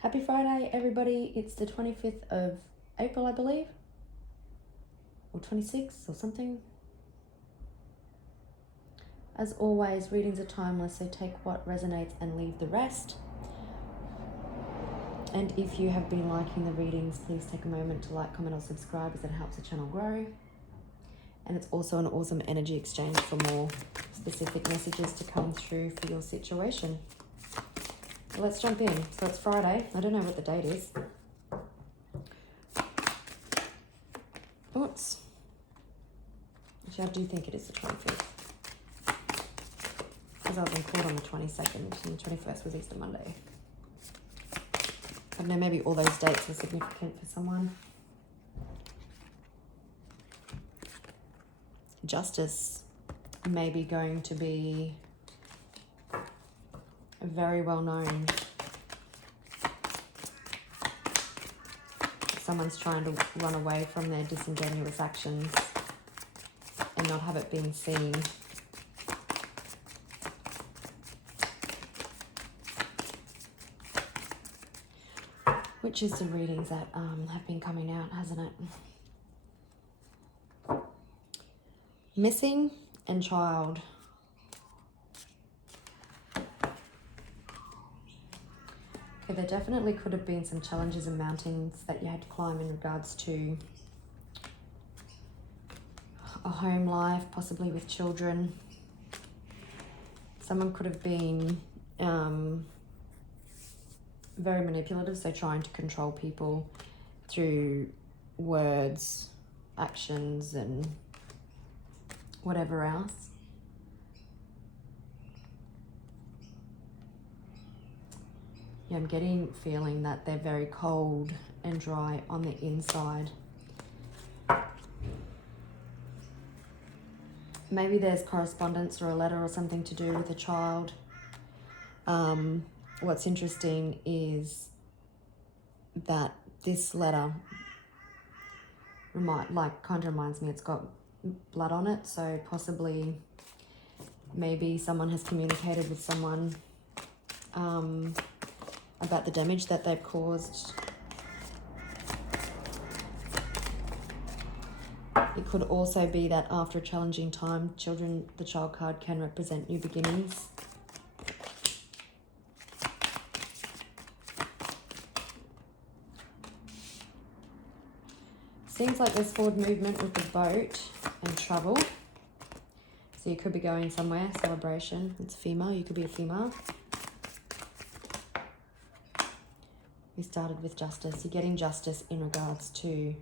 Happy Friday, everybody. It's the 25th of April, I believe. Or 26th or something. As always, readings are timeless, so take what resonates and leave the rest. And if you have been liking the readings, please take a moment to like, comment, or subscribe, as it helps the channel grow. And it's also an awesome energy exchange for more specific messages to come through for your situation. So let's jump in. So it's Friday. I don't know what the date is. Oops. Actually, I do think it is the 25th. Because I was in court on the 22nd and the 21st was Easter Monday. I don't know, maybe all those dates are significant for someone. Justice may be going to be very well known. Someone's trying to run away from their disingenuous actions and not have it being seen. Which is the readings that have been coming out, hasn't it? Missing and child. Okay, there definitely could have been some challenges and mountains that you had to climb in regards to a home life, possibly with children. Someone could have been very manipulative, so trying to control people through words, actions, and whatever else. Yeah, I'm getting feeling that they're very cold and dry on the inside. Maybe there's correspondence or a letter or something to do with a child. What's interesting is that this letter kind of reminds me it's got blood on it, so possibly maybe someone has communicated with someone about the damage that they've caused. It could also be that after a challenging time, the child card can represent new beginnings. Seems like there's forward movement with the boat and travel. So you could be going somewhere, celebration. It's female, you could be a female. We started with justice. You're getting justice in regards to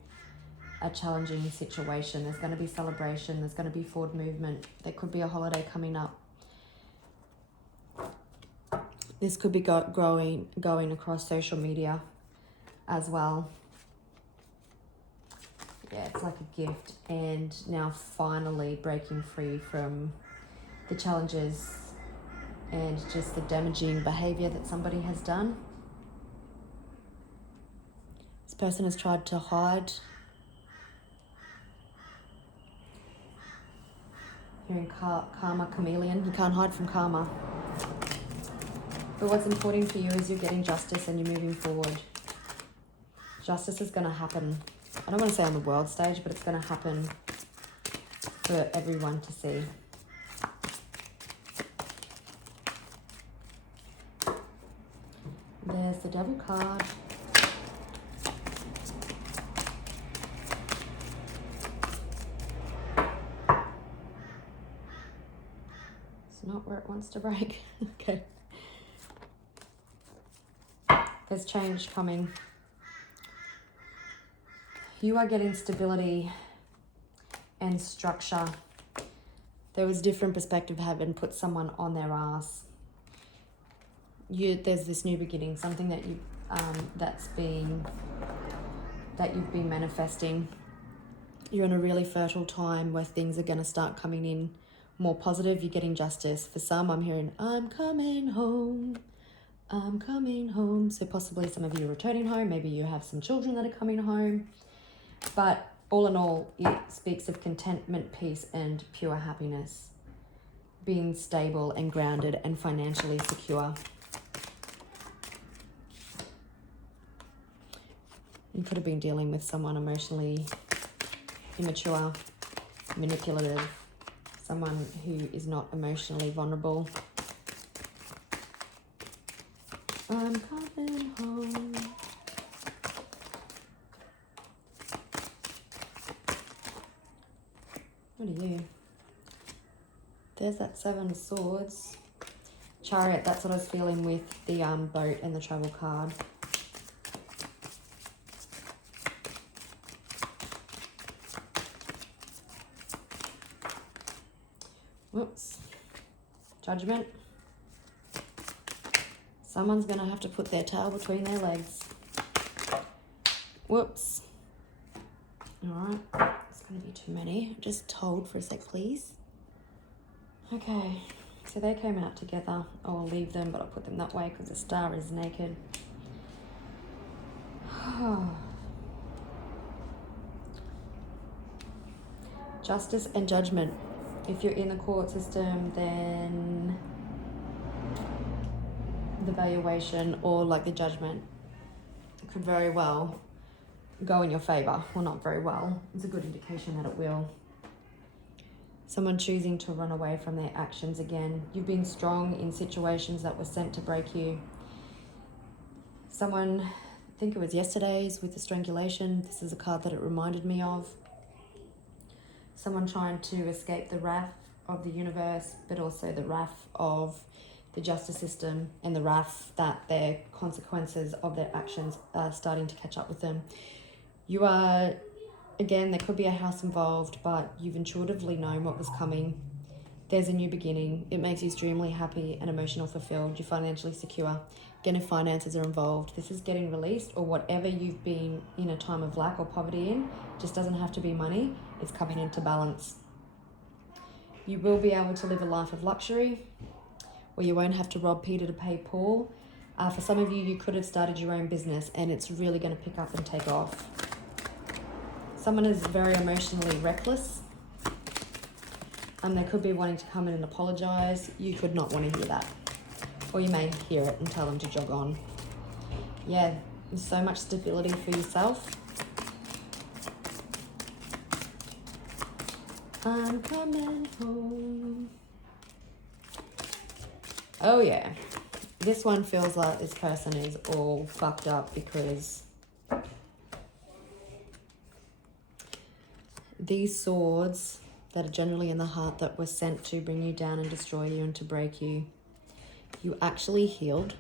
a challenging situation. There's going to be celebration. There's going to be forward movement. There could be a holiday coming up. This could be going across social media as well. Yeah, it's like a gift. And now finally breaking free from the challenges and just the damaging behavior that somebody has done. This person has tried to hide. Hearing karma chameleon. You can't hide from karma. But what's important for you is you're getting justice and you're moving forward. Justice is going to happen. I don't want to say on the world stage, but it's going to happen for everyone to see. There's the Devil card. It's not where it wants to break. Okay. There's change coming. You are getting stability and structure. There was different perspective having put someone on their ass. There's this new beginning, something that you've been manifesting. You're in a really fertile time where things are going to start coming in more positive. You're getting justice. For some, I'm hearing, I'm coming home. I'm coming home. So possibly some of you are returning home. Maybe you have some children that are coming home. But all in all, it speaks of contentment, peace, and pure happiness. Being stable and grounded and financially secure. You could have been dealing with someone emotionally immature, manipulative, someone who is not emotionally vulnerable. I'm coming home. What are you? There's that Seven of Swords. Chariot, that's what I was feeling with the boat and the travel card. Whoops. Judgment. Someone's going to have to put their tail between their legs. Whoops. Alright. It's going to be too many. Just hold for a sec, please. Okay. So they came out together. I'll leave them, but I'll put them that way because the star is naked. Justice and judgment. If you're in the court system, then the valuation or like the judgment could very well go in your favor. Well, not very well. It's a good indication that it will. Someone choosing to run away from their actions again. You've been strong in situations that were sent to break you. Someone, I think it was yesterday's with the strangulation. This is a card that it reminded me of. Someone trying to escape the wrath of the universe, but also the wrath of the justice system and the wrath that their consequences of their actions are starting to catch up with them. You are, again, there could be a house involved, but you've intuitively known what was coming. There's a new beginning. It makes you extremely happy and emotional fulfilled. You're financially secure. Again, if finances are involved, this is getting released, or whatever you've been in a time of lack or poverty in, just doesn't have to be money. It's coming into balance. You will be able to live a life of luxury where you won't have to rob Peter to pay Paul. For some of you, you could have started your own business and it's really going to pick up and take off. Someone is very emotionally reckless. They could be wanting to come in and apologize. You could not want to hear that. Or you may hear it and tell them to jog on. Yeah, there's so much stability for yourself. I'm coming home. Oh yeah. This one feels like this person is all fucked up because these swords that are generally in the heart that were sent to bring you down and destroy you and to break you, you actually healed.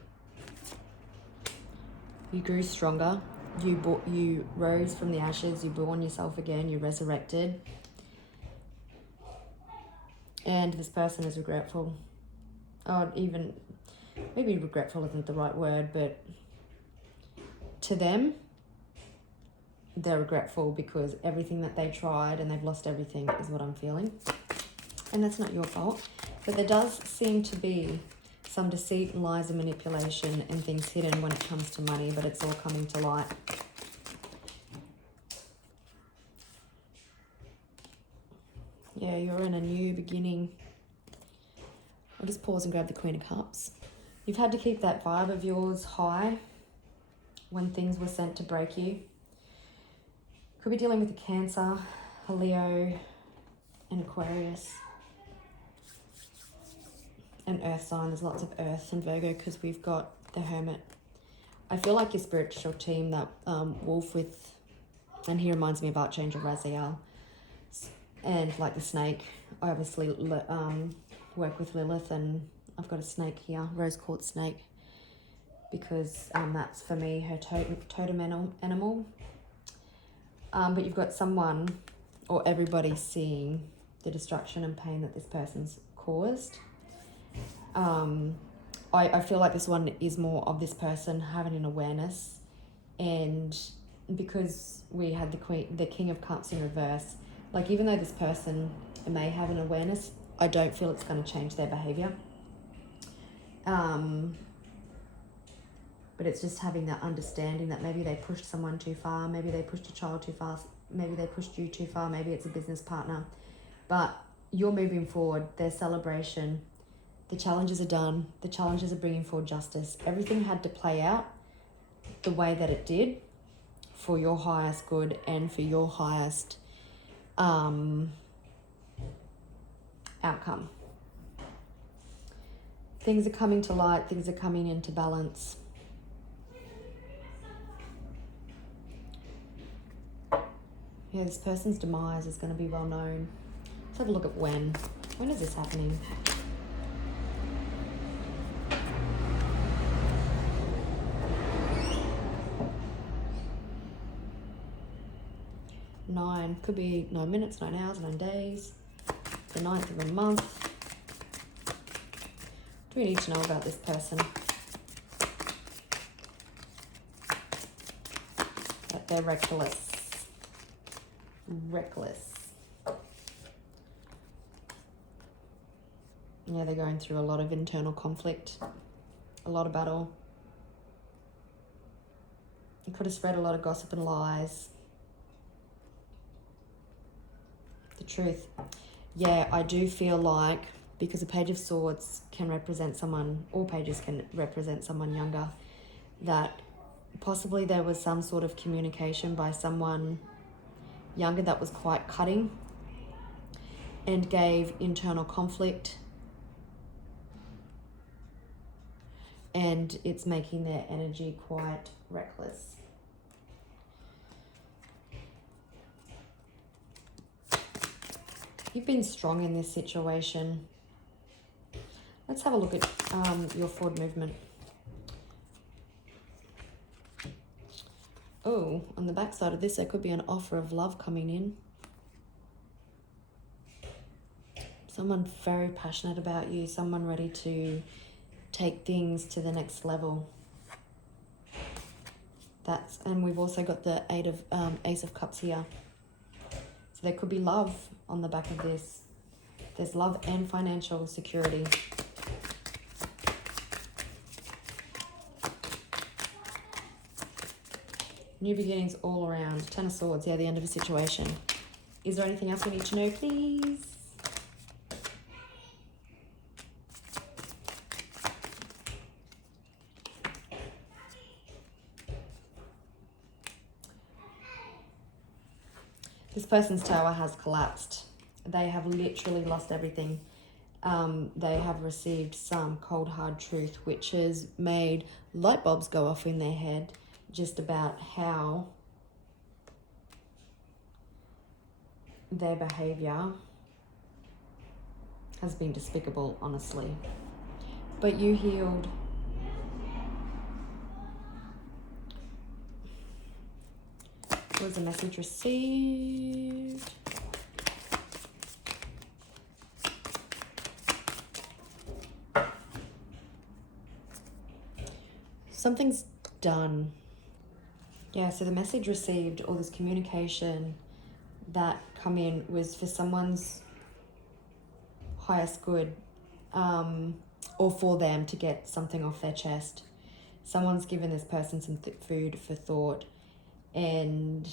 You grew stronger. You rose from the ashes. You born yourself again. You resurrected. And this person is regretful. Or even, maybe regretful isn't the right word, but to them, they're regretful because everything that they tried and they've lost everything is what I'm feeling. And that's not your fault. But there does seem to be some deceit, lies and manipulation and things hidden when it comes to money, but it's all coming to light. Yeah, you're in a new beginning. I'll just pause and grab the Queen of Cups. You've had to keep that vibe of yours high when things were sent to break you. Could be dealing with a Cancer, a Leo, an Aquarius, an Earth sign. There's lots of Earth in Virgo because we've got the Hermit. I feel like your spiritual team, that wolf with, and he reminds me of Archangel Raziel, and like the snake. I obviously work with Lilith, and I've got a snake here, rose quartz snake, because that's for me her totem animal. But you've got someone or everybody seeing the destruction and pain that this person's caused. I feel like this one is more of this person having an awareness, and because we had the King of Cups in reverse, like even though this person may have an awareness, I don't feel it's going to change their behavior. But it's just having that understanding that maybe they pushed someone too far, maybe they pushed a child too far, maybe they pushed you too far, maybe it's a business partner. But you're moving forward, there's celebration, the challenges are done, the challenges are bringing forward justice. Everything had to play out the way that it did for your highest good and for your highest outcome. Things are coming to light, things are coming into balance. Yeah, this person's demise is going to be well known. Let's have a look at when. When is this happening? Nine, could be 9 minutes, 9 hours, 9 days. The 9th of a month. What do we need to know about this person? That they're reckless. Yeah, they're going through a lot of internal conflict, a lot of battle. You could have spread a lot of gossip and lies. The truth. Yeah, I do feel like, because the Page of Swords can represent someone, all pages can represent someone younger, that possibly there was some sort of communication by someone younger that was quite cutting and gave internal conflict, and it's making their energy quite reckless. You've been strong in this situation. Let's have a look at your forward movement. Oh, on the back side of this, there could be an offer of love coming in. Someone very passionate about you, someone ready to take things to the next level. And we've also got the Ace of Cups here. So there could be love on the back of this. There's love and financial security. New beginnings all around. 10 of Swords, yeah, the end of a situation. Is there anything else we need to know, please? This person's tower has collapsed. They have literally lost everything. They have received some cold, hard truth, which has made light bulbs go off in their head just about how their behavior has been despicable, honestly. But you healed. Was a message received? Something's done. Yeah, so the message received, or this communication that come in, was for someone's highest good, or for them to get something off their chest. Someone's given this person some food for thought, and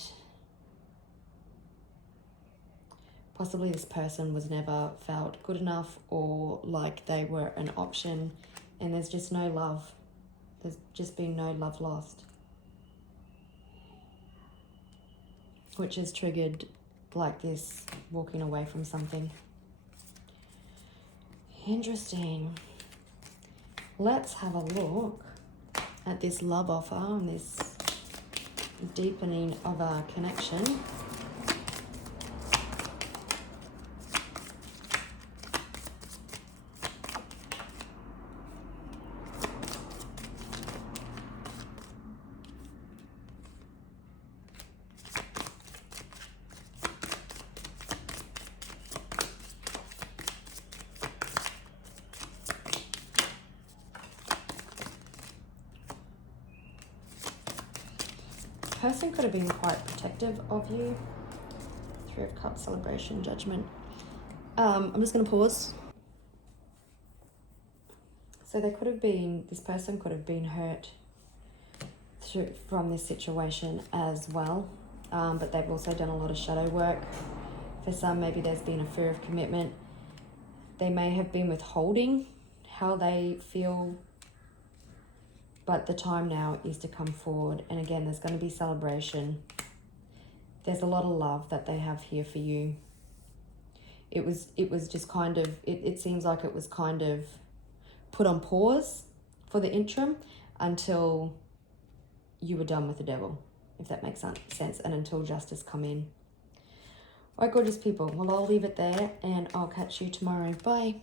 possibly this person was never felt good enough or like they were an option, and there's just no love. There's just been no love lost, which has triggered like this walking away from something. Interesting. Let's have a look at this love offer and this deepening of our connection. Person could have been quite protective of you. 3 of Cups, celebration, judgment. I'm just going to pause. So this person could have been hurt from this situation as well. But they've also done a lot of shadow work. For some, maybe there's been a fear of commitment. They may have been withholding how they feel But the time now is to come forward. And again, there's going to be celebration. There's a lot of love that they have here for you. It was just kind of, it seems like it was kind of put on pause for the interim until you were done with the devil, if that makes sense, and until justice come in. All right, gorgeous people. Well, I'll leave it there and I'll catch you tomorrow. Bye.